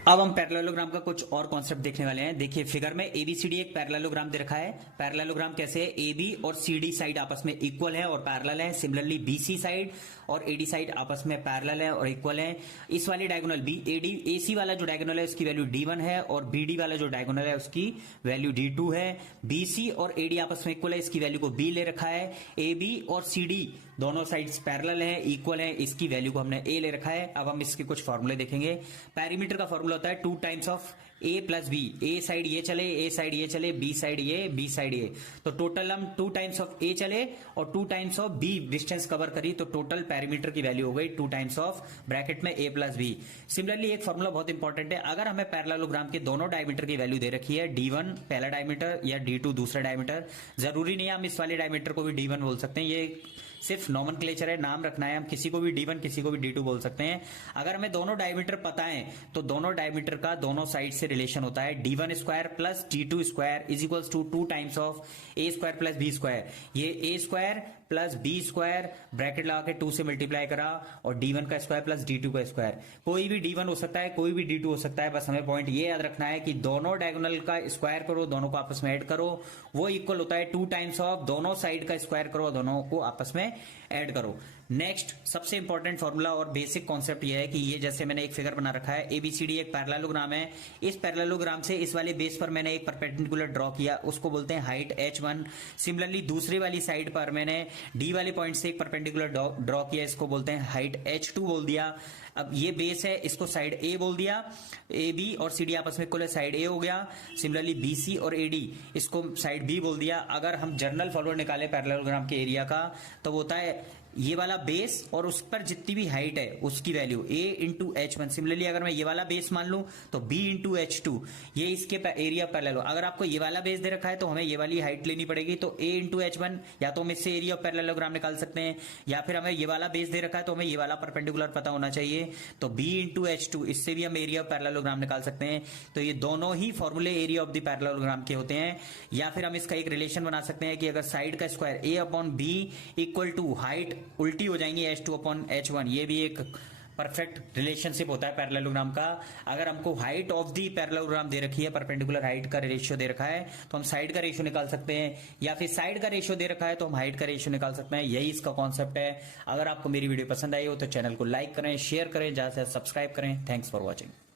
अब हम पैरेललोग्राम का कुछ और कॉन्सेप्ट देखने वाले हैं। देखिए फिगर में एबीसीडी एक पैरेललोग्राम दे रखा है। पैरेललोग्राम कैसे है, एबी और सीडी साइड आपस में इक्वल है और पैरेलल है। सिमिलरली बीसी साइड और एडी साइड आपस में पैरेलल है और इक्वल है। इस वाली डायगोनल बी एडी एसी वाला जो डायगोनल है उसकी वैल्यू D1 है और बीडी वाला जो डायगोनल है उसकी वैल्यू D2 है। बीसी और एडी आपस में इक्वल है, इसकी वैल्यू को B ले रखा है। एबी और सीडी दोनों साइड्स पैरेलल है, इक्वल है, इसकी वैल्यू को हमने A ले रखा है। अब हम इसके कुछ फॉर्मूले देखेंगे। पेरीमीटर का फॉर्मूला होता है 2 times of A plus B. A side ये चले, ए साइड ये चले, बी साइड ये, बी साइड ये, तो टोटल हम 2 टाइम्स ऑफ A चले और 2 times of B distance cover करी, तो टोटल पेरीमीटर की वैल्यू हो गई 2 टाइम्स ऑफ ब्रैकेट में A प्लस बी। सिमिलरली एक फॉर्मूला बहुत इंपॉर्टेंट है। अगर हमें पैरेललोग्राम के दोनों डायमीटर की वैल्यू दे रखी है, D1 पहला डायमीटर या D2 दूसरा डायमीटर, जरूरी नहीं है हम इस वाले डायमीटर को भी D1 बोल सकते हैं, ये सिर्फ नॉमेनक्लेचर है, नाम रखना है। हम किसी को भी D1 किसी को भी D2 बोल सकते हैं। अगर हमें दोनों डायमीटर पता है तो दोनों डायमीटर का दोनों साइड से रिलेशन होता है D1 square plus D2 square is equals to 2 times of A square plus B square. ये A square plus B square bracket लगा के 2 से मल्टीप्लाई करा और D1 का स्क्वायर प्लस D2 का स्क्वायर। कोई भी D1 हो सकता है, कोई भी D2 हो सकता है, बस हमें पॉइंट ये याद रखना है कि दोनों डायगोनल का स्क्वायर करो, दोनों को आपस में ऐड करो, वो इक्वल होता है 2 टाइम्स ऑफ दोनों साइड का स्क्वायर करो, दोनों को आपस में ऐड करो। नेक्स्ट सबसे इंपॉर्टेंट फॉर्मूला और बेसिक कॉन्सेप्ट ये है कि ये जैसे मैंने एक फिगर बना रखा है, एबीसीडी एक पैरेललोग्राम है। इस पैरेललोग्राम से इस वाले बेस पर मैंने एक परपेंडिकुलर ड्रॉ किया, उसको बोलते हैं हाइट h1। सिमिलरली दूसरी वाली साइड पर मैंने डी वाले पॉइंट से एक परपेंडिकुलर ड्रॉ किया, इसको बोलते हैं हाइट h2 बोल दिया। अब ये बेस है, इसको साइड ए बोल दिया। ए बी और सी डी आपस में इक्वल है, साइड ए हो गया। सिमिलरली बी सी और ए डी इसको साइड बी बोल दिया। अगर हम जनरल फॉर्मूला निकाले पैरेललोग्राम के एरिया का तो होता है ये वाला बेस और उस पर जितनी भी हाइट है उसकी value a into h1। Similarly अगर मैं ये वाला बेस मान लूं तो b इंटू h2, ये इसके एरिया पैरेलल हो। अगर आपको ये वाला बेस दे रखा है तो हमें ये वाली हाइट लेनी पड़ेगी, तो a इंटू h1, या तो हम इससे एरिया ऑफ पैरेललोग्राम निकाल सकते हैं, या फिर हमें ये वाला बेस दे रखा है तो हमें ये वाला परपेंडिकुलर पता होना चाहिए, तो b इंटू h2, इससे भी हम एरिया ऑफ पैरेललोग्राम निकाल सकते हैं। तो ये दोनों ही फॉर्मूले एरिया ऑफ द पैरेललोग्राम के होते हैं। या फिर हम इसका एक रिलेशन बना सकते हैं कि अगर साइड का square a upon b equal to height उल्टी हो जाएंगी h2 अपॉन h1, ये भी एक परफेक्ट रिलेशनशिप होता है पैरेललोग्राम का। अगर हमको हाइट ऑफ दी पैरेललोग्राम दे रखी है, परपेंडिकुलर हाइट का रेशियो दे रखा है, तो हम साइड का रेशियो निकाल सकते हैं, या फिर साइड का रेशियो दे रखा है तो हम हाइट का रेशियो निकाल सकते हैं। यही इसका कॉन्सेप्ट है। अगर आपको मेरी वीडियो पसंद आई हो तो चैनल को लाइक करें, शेयर करें, ज्यादा से ज्यादा सब्सक्राइब करें। Thanks for watching.